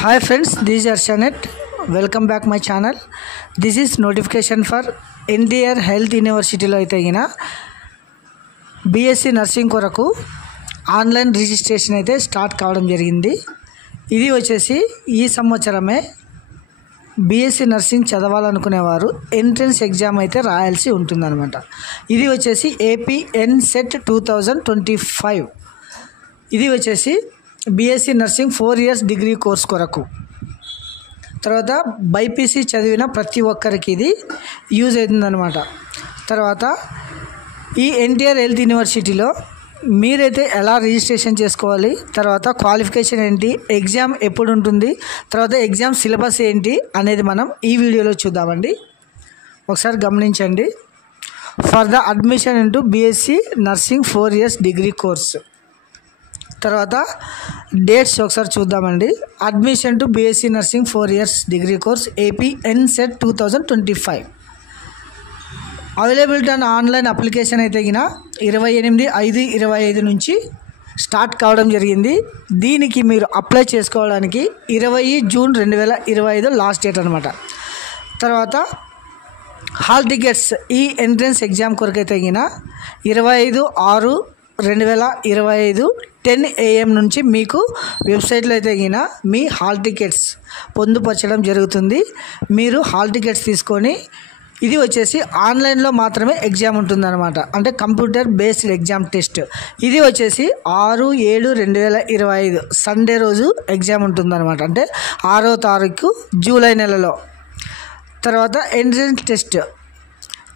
Hi friends, this is Arshanet. Welcome back my channel. This is notification for NTR Health University లో అయితే గిన BSc nursing కొరకు online registration అయితే start కావడం జరిగింది. ఇది వచ్చేసి ఈ సంవత్సరమే BSc నర్సింగ్ చదవాలనుకునేవారు ఎంట్రన్స్ ఎగ్జామ్ అయితే రాయాల్సి ఉంటుందన్నమాట. ఇది వచ్చేసి APNSET 2025. ఇది వచ్చేసి BSc nursing 4 years degree course కొరకు. తర్వాత బైపీసీ చదివిన ప్రతి ఒక్కరికి ఇది యూజ్ అవుతుందన్నమాట. తర్వాత ఈ ఎన్టీఆర్ హెల్త్ యూనివర్సిటీలో మీరైతే ఎలా రిజిస్ట్రేషన్ చేసుకోవాలి, తర్వాత క్వాలిఫికేషన్ ఏంటి, ఎగ్జామ్ ఎప్పుడు ఉంటుంది, తర్వాత ఎగ్జామ్ సిలబస్ ఏంటి అనేది మనం ఈ వీడియోలో చూద్దామండి. ఒకసారి గమనించండి. For the admission into BSc nursing 4 years degree course. తర్వాత డేట్స్ ఒకసారి చూద్దామండి. Admission to BSc nursing 4 years degree course APNSET 2025. Availability and online application అయితే గిన 28/5/25 నుంచి స్టార్ట్ కావడం జరిగింది. దీనికి మీరు అప్లై చేసుకోవడానికి 20 June 2025 లాస్ట్ డేట్ అనమాట. తర్వాత హాల్ టికెట్స్ ఈ ఎంట్రన్స్ ఎగ్జామ్ కొరకైతే గిన 25/6/2025 10 AM నుంచి మీకు వెబ్సైట్లో అయితే గిన మీ హాల్ టికెట్స్ పొందుపరచడం జరుగుతుంది. మీరు హాల్ టికెట్స్ తీసుకొని, ఇది వచ్చేసి ఆన్లైన్లో మాత్రమే ఎగ్జామ్ ఉంటుందన్నమాట. అంటే కంప్యూటర్ బేస్డ్ ఎగ్జామ్ టెస్ట్. ఇది వచ్చేసి 6/7/2025 సండే రోజు ఎగ్జామ్ ఉంటుందన్నమాట. అంటే 6వ తారీఖు జూలై నెలలో. తర్వాత ఎంట్రన్స్ టెస్ట్,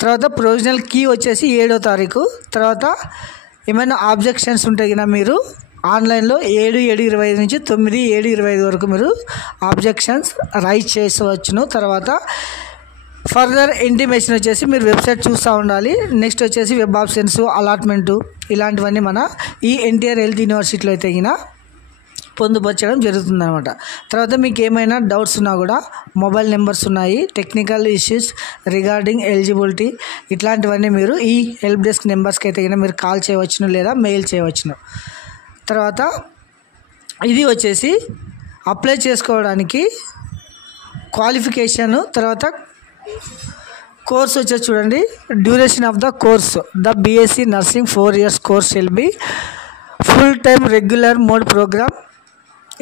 తర్వాత ప్రొవిజనల్ కీ వచ్చేసి 7వ తారీఖు. తర్వాత ఏమైనా ఆబ్జెక్షన్స్ ఉంటే కన్నా మీరు ఆన్లైన్లో 7/7/25 నుంచి 9/7/25 వరకు మీరు ఆబ్జెక్షన్స్ రైజ్ చేసుకోవచ్చును. తర్వాత ఫర్దర్ ఇంటిమేషన్ వచ్చేసి మీరు వెబ్సైట్ చూస్తూ ఉండాలి. నెక్స్ట్ వచ్చేసి వెబ్ ఆప్షన్స్, అలాట్మెంటు, ఇలాంటివన్నీ మన ఈ ఎన్టీఆర్ హెల్త్ యూనివర్సిటీలో అయితే గిన పొందుపరచడం జరుగుతుందన్నమాట. తర్వాత మీకు ఏమైనా డౌట్స్ ఉన్నా కూడా మొబైల్ నెంబర్స్ ఉన్నాయి. టెక్నికల్ ఇష్యూస్ రిగార్డింగ్ ఎలిజిబిలిటీ ఇట్లాంటివన్నీ మీరు ఈ హెల్ప్ డెస్క్ నెంబర్స్కి అయితే కింద మీరు కాల్ చేయవచ్చును లేదా మెయిల్ చేయవచ్చును. తర్వాత ఇది వచ్చేసి అప్లై చేసుకోవడానికి క్వాలిఫికేషను, తర్వాత కోర్స్ వచ్చేసి చూడండి. Duration of the course the BSc nursing 4 years course will be full time regular mode program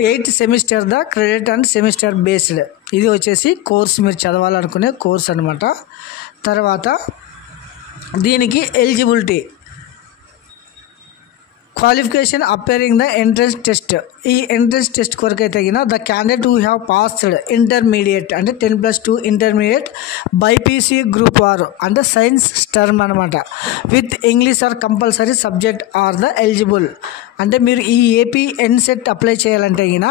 8 semester the credit and semester based. ఇది వచ్చేసి కోర్స్ మీరు చదవాలనుకునే కోర్స్ అనమాట. తర్వాత దీనికి eligibility qualification appearing the entrance test. ఈ ఎంట్రన్స్ టెస్ట్ కొరకు అయితే గిన the candidate who have passed intermediate అంటే 10+2 ఇంటర్మీడియట్ బైపీసీ గ్రూప్ వారు అంటే సైన్స్ టర్మ్ అనమాట with English are compulsory subject are the eligible. అంటే మీరు ఈ APNSET అప్లై చేయాలంటే గిన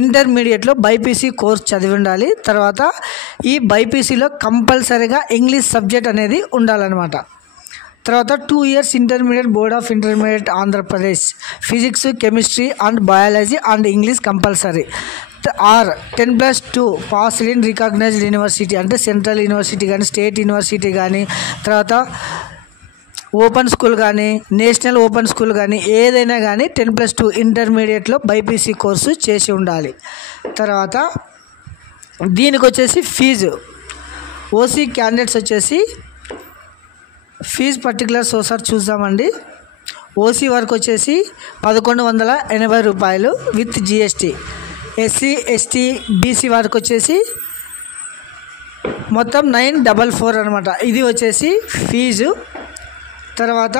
ఇంటర్మీడియట్లో బైపీసీ కోర్స్ చదివి ఉండాలి. తర్వాత ఈ బైపీసీలో కంపల్సరీగా ఇంగ్లీష్ సబ్జెక్ట్ అనేది ఉండాలన్నమాట. తర్వాత 2 years intermediate board of intermediate Andhra Pradesh physics, chemistry and biology and English compulsory. Or 10+2 passed in recognised university అంటే సెంట్రల్ యూనివర్సిటీ కానీ, స్టేట్ యూనివర్సిటీ కానీ, తర్వాత ఓపెన్ స్కూల్ కానీ, నేషనల్ ఓపెన్ స్కూల్ కానీ, ఏదైనా కానీ 10+2 ఇంటర్మీడియట్లో బైపీసీ కోర్సు చేసి ఉండాలి. తర్వాత దీనికి వచ్చేసి ఫీజు OC క్యాండిడేట్స్ వచ్చేసి ఫీజు పర్టికులర్స్ ఒకసారి చూద్దామండి. OC వరకు వచ్చేసి 1180 రూపాయలు with GST. SC, ST, BC వరకు వచ్చేసి మొత్తం 944 అనమాట. ఇది వచ్చేసి ఫీజు. తర్వాత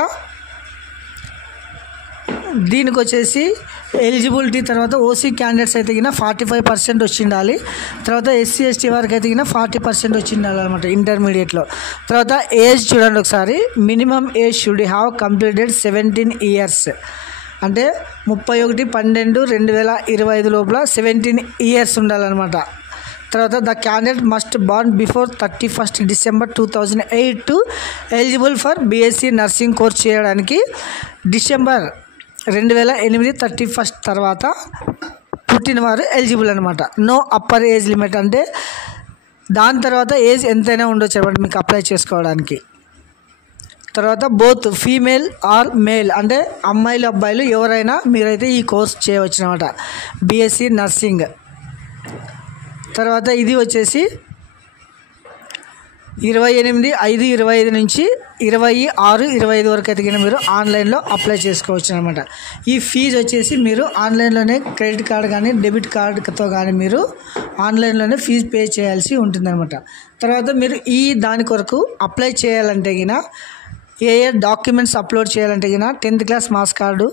దీనికి వచ్చేసి ఎలిజిబిలిటీ, తర్వాత OC క్యాండిడేట్స్ అయితే కింద 45% వచ్చి ఉండాలి. తర్వాత SC, ST వరకు అయితే కింద 40% వచ్చి ఉండాలి అనమాట ఇంటర్మీడియట్లో. తర్వాత ఏజ్ చూడండి ఒకసారి. Minimum age should have completed 17 years అంటే 31/12/2025 లోపల 17 years ఉండాలన్నమాట. తర్వాత the candidate must born before 31st December 2008 to eligible for BSc nursing course చేయడానికి డిసెంబర్ 2008 31st తర్వాత పుట్టినవారు ఎలిజిబుల్ అనమాట. నో అప్పర్ ఏజ్ లిమిట్ అంటే దాని తర్వాత ఏజ్ ఎంతైనా ఉండొచ్చు అనమాట మీకు అప్లై చేసుకోవడానికి. తర్వాత బోత్ ఫీమేల్ ఆర్ మేల్ అంటే అమ్మాయిలు అబ్బాయిలు ఎవరైనా మీరైతే ఈ కోర్స్ చేయవచ్చు అనమాట BSc నర్సింగ్. తర్వాత ఇది వచ్చేసి 28/5/25 నుంచి 26/25 వరకు అయితే మీరు ఆన్లైన్లో అప్లై చేసుకోవచ్చు అనమాట. ఈ ఫీజు వచ్చేసి మీరు ఆన్లైన్లోనే క్రెడిట్ కార్డ్ కానీ డెబిట్ కార్డుతో కానీ మీరు ఆన్లైన్లోనే ఫీజు పే చేయాల్సి ఉంటుందన్నమాట. తర్వాత మీరు ఈ దాని కొరకు అప్లై చేయాలంటే ఏ డాక్యుమెంట్స్ అప్లోడ్ చేయాలంటే 10th class marks card,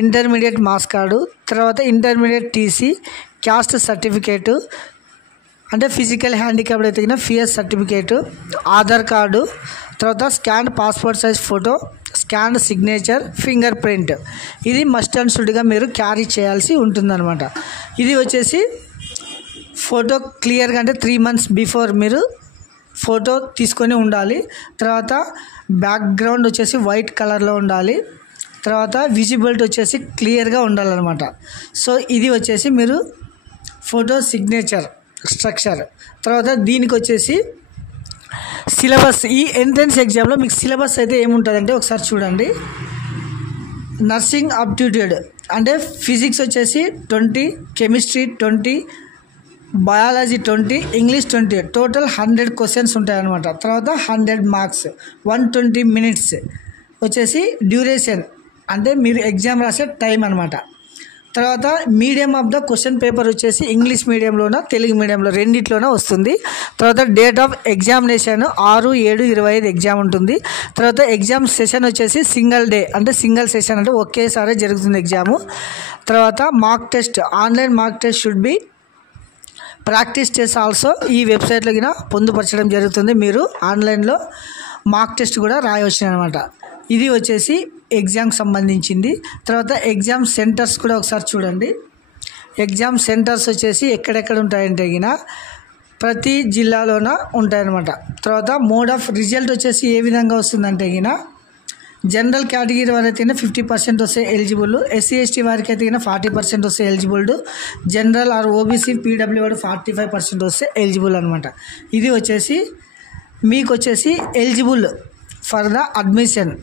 intermediate marks card, తర్వాత ఇంటర్మీడియట్ టీసీ, క్యాస్ట్ సర్టిఫికేటు, అంటే ఫిజికల్ హ్యాండిక్యాప్డ్ అయితే ఫియర్ సర్టిఫికేటు, ఆధార్ కార్డు, తర్వాత scan passport size photo, scan signature, finger print, ఇది మస్ట్ అండ్ షుడ్గా మీరు క్యారీ చేయాల్సి ఉంటుందన్నమాట. ఇది వచ్చేసి ఫోటో క్లియర్గా అంటే 3 months బిఫోర్ మీరు ఫోటో తీసుకొని ఉండాలి. తర్వాత బ్యాక్గ్రౌండ్ వచ్చేసి వైట్ కలర్లో ఉండాలి. తర్వాత విజిబిలిటీ వచ్చేసి క్లియర్గా ఉండాలన్నమాట. సో ఇది వచ్చేసి మీరు ఫోటో సిగ్నేచర్ స్ట్రక్చర్. తర్వాత దీనికి వచ్చేసి సిలబస్, ఈ ఎంట్రన్స్ ఎగ్జామ్లో మీకు సిలబస్ అయితే ఏముంటుందంటే ఒకసారి చూడండి. నర్సింగ్ అప్టిట్యూడ్ అంటే ఫిజిక్స్ వచ్చేసి 20, chemistry 20, biology 20, English 20, total 100 questions ఉంటాయన్నమాట. తర్వాత 100 మార్క్స్, 120 minutes వచ్చేసి డ్యూరేషన్ అంటే మీరు ఎగ్జామ్ రాసే టైం అనమాట. తర్వాత medium of the question paper వచ్చేసి ఇంగ్లీష్ మీడియంలోన తెలుగు మీడియంలో రెండిట్లోనే వస్తుంది. తర్వాత డేట్ ఆఫ్ ఎగ్జామినేషన్ 6/7/25 ఎగ్జామ్ ఉంటుంది. తర్వాత ఎగ్జామ్ సెషన్ వచ్చేసి సింగిల్ డే అంటే సింగిల్ సెషన్ అంటే ఒకేసారి జరుగుతుంది ఎగ్జాము. తర్వాత mark test, online mark test should be practice test also ఈ వెబ్సైట్లో పొందుపరచడం జరుగుతుంది. మీరు ఆన్లైన్లో మార్క్ టెస్ట్ కూడా రాయవచ్చు అనమాట. ఇది వచ్చేసి ఎగ్జామ్కి సంబంధించింది. తర్వాత ఎగ్జామ్ సెంటర్స్ కూడా ఒకసారి చూడండి. ఎగ్జామ్ సెంటర్స్ వచ్చేసి ఎక్కడెక్కడ ఉంటాయంటే ప్రతి జిల్లాలోన ఉంటాయన్నమాట. తర్వాత మోడ్ ఆఫ్ రిజల్ట్ వచ్చేసి ఏ విధంగా వస్తుందంటే జనరల్ కేటగిరీ వారైతే 50% వస్తే ఎలిజిబుల్, SC ST వారికి అయితే 40% వస్తే eligible, general or OBC PW వాడు 45% వస్తే ఎలిజిబుల్ అనమాట. ఇది వచ్చేసి మీకు వచ్చేసి ఎలిజిబుల్ ఫర్ ద అడ్మిషన్.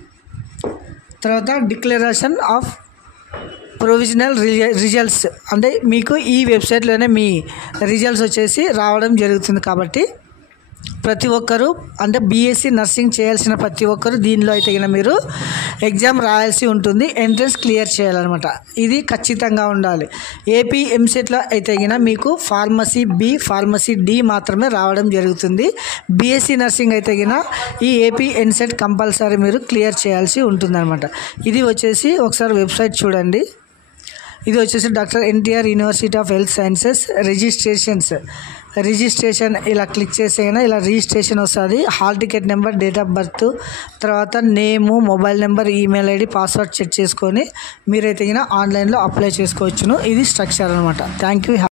తర్వాత డిక్లరేషన్ ఆఫ్ ప్రొవిజనల్ రిజల్ట్స్ అంటే మీకు ఈ వెబ్సైట్లోనే మీ రిజల్ట్స్ వచ్చేసి రావడం జరుగుతుంది. కాబట్టి ప్రతి ఒక్కరూ అంటే బీఎస్సీ నర్సింగ్ చేయాల్సిన ప్రతి ఒక్కరు దీనిలో అయితే మీరు ఎగ్జామ్ రాయాల్సి ఉంటుంది. ఎంట్రన్స్ క్లియర్ చేయాలన్నమాట. ఇది ఖచ్చితంగా ఉండాలి. ఏపీ ఎంసెట్లో అయితే మీకు ఫార్మసీ బి, ఫార్మసీ డి మాత్రమే రావడం జరుగుతుంది. బీఎస్సీ నర్సింగ్ అయితే ఈ ఏపీ ఎంసెట్ కంపల్సరీ మీరు క్లియర్ చేయాల్సి ఉంటుందన్నమాట. ఇది వచ్చేసి ఒకసారి వెబ్సైట్ చూడండి. ఇది వచ్చేసి doctor NTR university of health sciences registration ఇలా క్లిక్ చేస్తే ఇలా రిజిస్ట్రేషన్ వస్తుంది. Hall ticket number, date of birth, తర్వాత name, mobile number, email ID, password check చేసుకొని మీరైతే ఆన్లైన్లో అప్లై చేసుకోవచ్చును. ఇది స్ట్రక్చర్ అనమాట. Thank you.